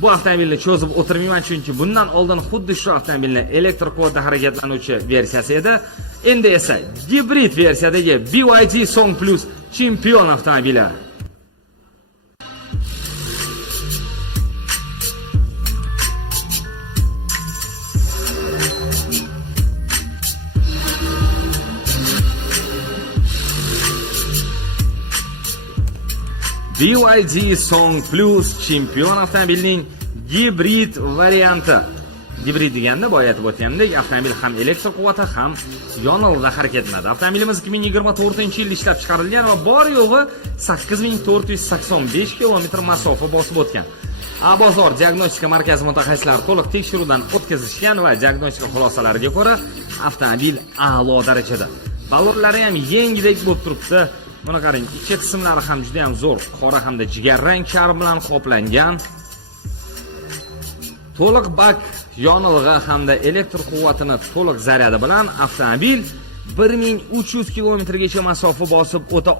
bu avtomobilni cho'zib o'tirmayman, chunki bundan oldin xuddi shu avtomobilni elektr quvvatda harakatlanuvchi versiyasi edi. Endi esa gibrid versiyadagi BYD Song Plus chempion avtomobili. BYD Song Plus chempion avtomobilning gibrid varianti. Gibrid deganda boya aytib o'tgandek, avtomobil ham elektr quvvati ham yonilg'ida harakatlanadi. Avtomobilimiz 2024-yilda ishlab chiqarilgan va bor yo'g'i 8485 kilometr masofa bosib o'tgan. Bozor diagnostika markazi mutaxassislari to'liq tekshiruvdan o'tkazishgan va diagnostika xulosalariga ko'ra avtomobil a'lo darajada. Ballonlari ham yengidek bo'lib turibdi. Buni qarang, ichki qismlari ham juda ham zo'r, qora hamda jigarrang charm bilan qoplangan. To'liq bak, yonilg'i hamda elektr quvvatini to'liq zaryadi bilan avtomobil 1300 kilometrgacha masofa bosib o'ta